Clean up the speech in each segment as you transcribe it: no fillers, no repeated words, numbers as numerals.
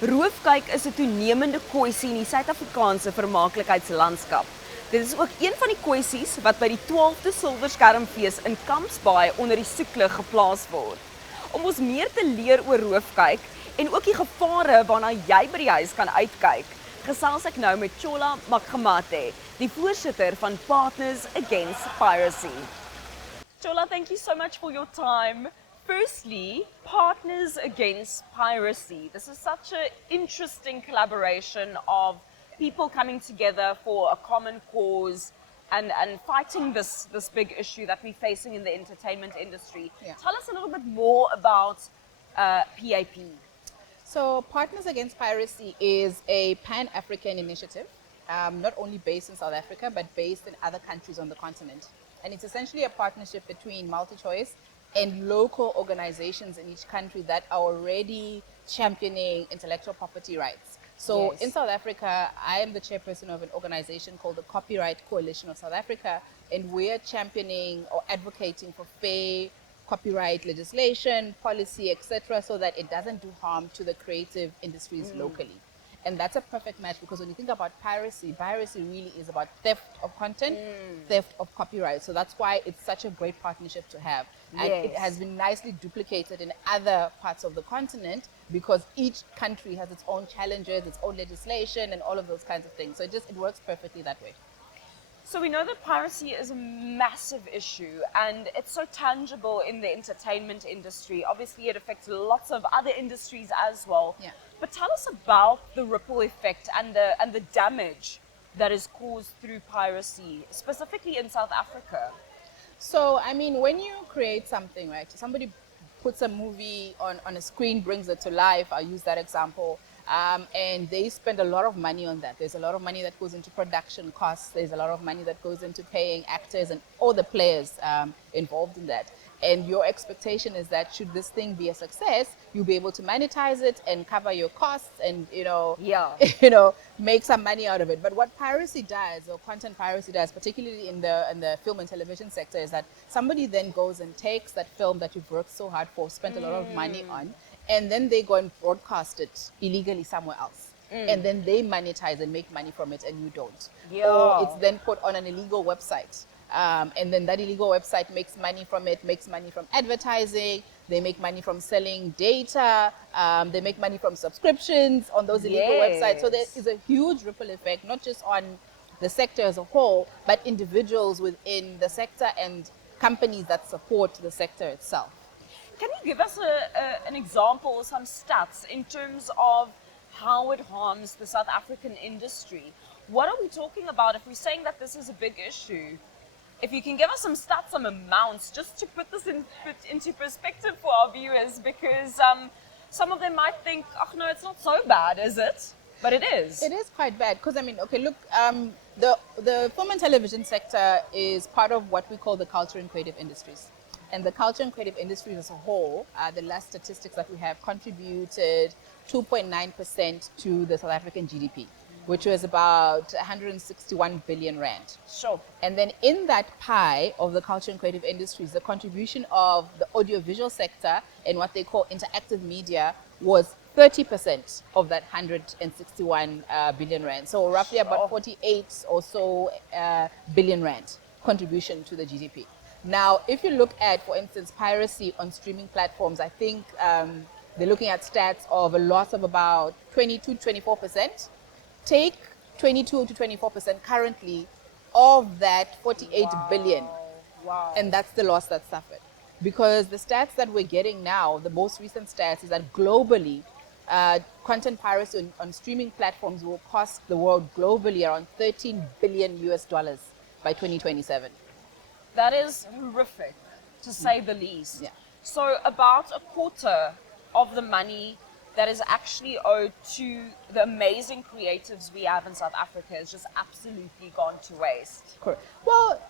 Roofkyk is 'n toenemende kwessie in die Suid-Afrikaanse vermaaklikheidslandskap. Dit is ook een van die kwessies wat by die 12de Silwerskermfees in Kampsbaai onder die soeklig geplaas word. Om ons meer te leer oor roofkyk en ook die gevare waarna jy by die huis kan uitkyk, gesels ek nou met Chola Makgamate, die voorsitter van Partners Against Piracy. Chola, thank you so much for your time. Firstly, Partners Against Piracy. This is such an interesting collaboration of people coming together for a common cause and fighting this big issue that we're facing in the entertainment industry. Yeah. Tell us a little bit more about PAP. So Partners Against Piracy is a Pan-African initiative, not only based in South Africa, but based in other countries on the continent. And it's essentially a partnership between MultiChoice and local organizations in each country that are already championing intellectual property rights. So Yes. in South Africa, I am the chairperson of an organization called the Copyright Coalition of South Africa, and we're championing or advocating for fair copyright legislation, policy, etc., so that it doesn't do harm to the creative industries locally. And that's a perfect match, because when you think about piracy really is about theft of content, theft of copyright. So that's why it's such a great partnership to have. And it Yes. has been nicely duplicated in other parts of the continent, because each country has its own challenges, its own legislation, and all of those kinds of things. So it works perfectly that way. So we know that piracy is a massive issue and it's so tangible in the entertainment industry. Obviously it affects lots of other industries as well. Yeah. But tell us about the ripple effect and the damage that is caused through piracy, specifically in South Africa. So, I mean, when you create something, right, somebody puts a movie on a screen, brings it to life, I'll use that example, and they spend a lot of money on that. There's a lot of money that goes into production costs, there's a lot of money that goes into paying actors and all the players involved in that. And your expectation is that should this thing be a success, you'll be able to monetize it and cover your costs and, Yeah. make some money out of it. But what piracy does, or content piracy does, particularly in the film and television sector, is that somebody then goes and takes that film that you've worked so hard for, spent a lot of money on, and then they go and broadcast it illegally somewhere else. And then they monetize and make money from it, and you don't. Yeah. Or it's then put on an illegal website. And then that illegal website makes money from it, makes money from advertising, they make money from selling data, they make money from subscriptions on those illegal websites. So there is a huge ripple effect, not just on the sector as a whole, but individuals within the sector and companies that support the sector itself. Can you give us an example, some stats in terms of how it harms the South African industry? What are we talking about if we're saying that this is a big issue? If you can give us some stats, some amounts, just to put this into perspective for our viewers, because some of them might think, oh no, it's not so bad, is it? But it is. It is quite bad, because I mean, okay, look, the film and television sector is part of what we call the culture and creative industries. And the culture and creative industries as a whole, the last statistics that we have, contributed 2.9% to the South African GDP, which was about 161 billion rand. Sure. And then in that pie of the culture and creative industries, the contribution of the audiovisual sector and what they call interactive media was 30% of that 161 billion rand. So roughly about 48 or so billion rand contribution to the GDP. Now, if you look at, for instance, piracy on streaming platforms, I think they're looking at stats of a loss of about 22 to 24%. Take 22 to 24% currently of that 48 billion. Wow. And that's the loss that's suffered. Because the stats that we're getting now, the most recent stats, is that globally, content piracy on streaming platforms will cost the world globally around $13 billion by 2027. That is horrific, to say the least. Yeah. So about a quarter of the money that is actually owed to the amazing creatives we have in South Africa has just absolutely gone to waste. Correct. Well,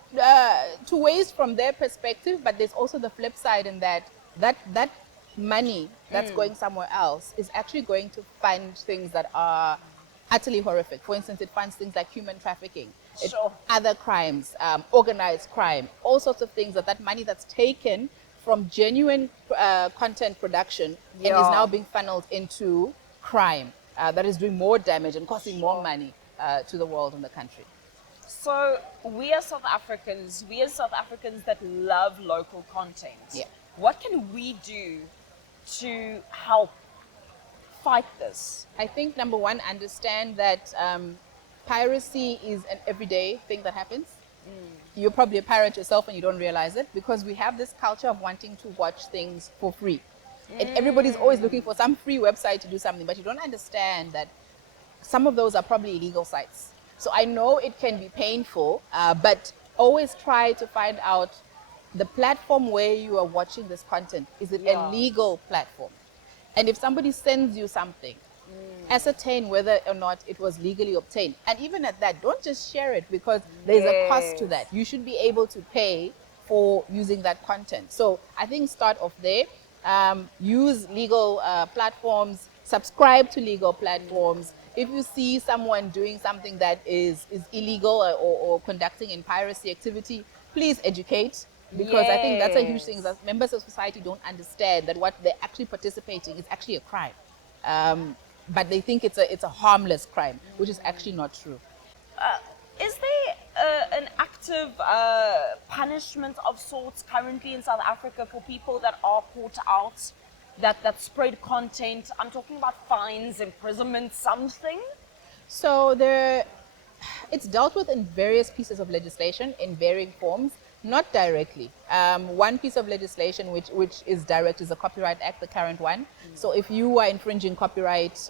to waste from their perspective, but there's also the flip side in that money that's going somewhere else is actually going to fund things that are utterly horrific. For instance, it funds things like human trafficking, Sure. other crimes, organized crime, all sorts of things that money that's taken from genuine content production and is Yeah. now being funneled into crime. that is doing more damage and costing more money to the world and the country. So we as South Africans that love local content, Yeah. what can we do to help fight this? I think number one, understand that piracy is an everyday thing that happens. You're probably a pirate yourself and you don't realize it, because we have this culture of wanting to watch things for free. And everybody's always looking for some free website to do something, but you don't understand that some of those are probably illegal sites. So I know it can be painful, but always try to find out the platform where you are watching this content. Is it a legal platform? And if somebody sends you something, ascertain whether or not it was legally obtained. And even at that, don't just share it, because there's a cost to that. You should be able to pay for using that content. So I think start off there. Use legal platforms, subscribe to legal platforms. If you see someone doing something that is illegal or conducting in piracy activity, please educate, because I think that's a huge thing, that members of society don't understand that what they're actually participating is actually a crime. But they think it's a harmless crime, which is actually not true. Is there an active punishment of sorts currently in South Africa for people that are caught out, that spread content? I'm talking about fines, imprisonment, something? So it's dealt with in various pieces of legislation in varying forms, not directly. One piece of legislation which is direct is the Copyright Act, the current one. So if you are infringing copyright,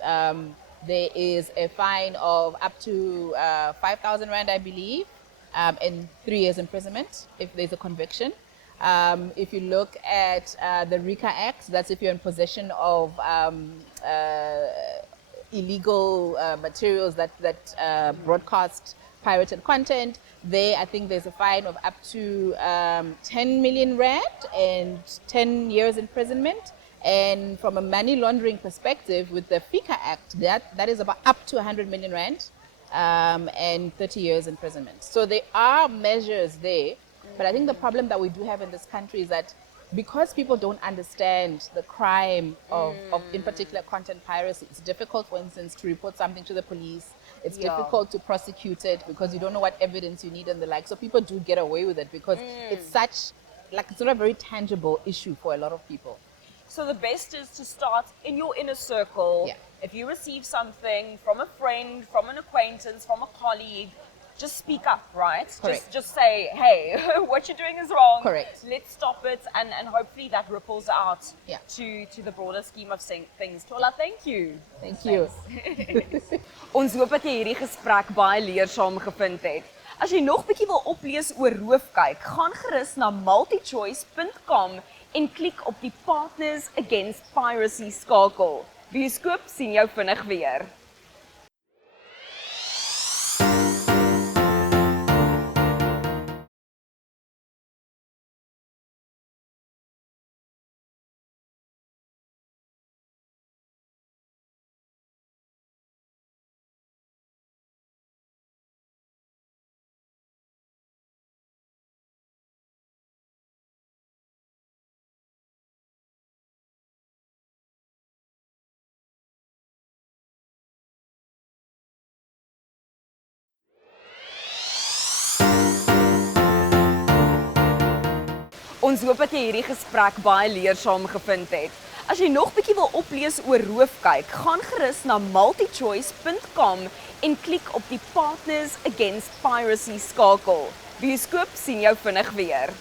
there is a fine of up to 5,000 Rand, I believe, and 3 years imprisonment if there's a conviction. If you look at the RICA Act, that's if you're in possession of illegal materials that broadcast pirated content, there I think there's a fine of up to 10 million Rand and 10 years imprisonment. And from a money laundering perspective, with the FICA Act, that is about up to 100 million Rand and 30 years imprisonment. So there are measures there. But I think the problem that we do have in this country is that because people don't understand the crime of in particular content piracy, it's difficult, for instance, to report something to the police. It's difficult to prosecute it because you don't know what evidence you need and the like. So people do get away with it because it's it's not a very tangible issue for a lot of people. So the best is to start in your inner circle. Yeah. If you receive something from a friend, from an acquaintance, from a colleague, just speak up, right? Correct. Just say, hey, what you're doing is wrong. Correct. Let's stop it, and hopefully that ripples out Yeah. to the broader scheme of things. Tola, thank you. Thank you. Ons hoop dat jy hierdie gesprek baie leersaam gevind het. As jy nog bietjie wil oplees oor roofkyk, gaan gerus na multichoice.com en klik op die Partners Against Piracy skakel. Bioskoop sien jou vinnig weer. Ons hoop dat jy hierdie gesprek baie leersaam gevind het. As jy nog bietjie wil oplees oor roofkyk, gaan gerus na multichoice.com en klik op die Partners Against Piracy skakel. Bioskoop sien jou vinnig weer.